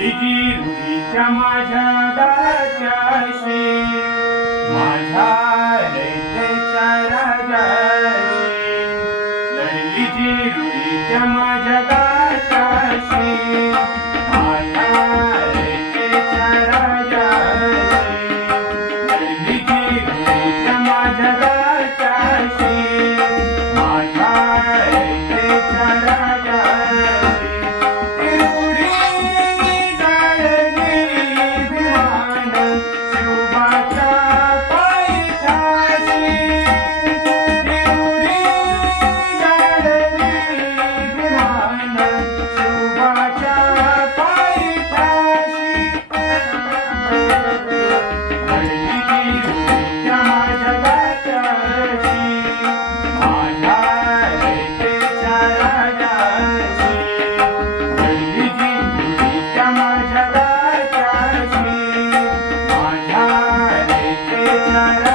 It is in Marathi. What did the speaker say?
लढलीची रुढीच्या माझ्या दात्याशी, माझ्या रयतेच्या राजाशी. लढलीची रुढीच्या माझ्या दात्याशी, माझ्या रयतेच्या राजाशी. लढलीची रुढीच्या माझ्या दात्याशी, माझ्या रयतेच्या राजाशी. Nara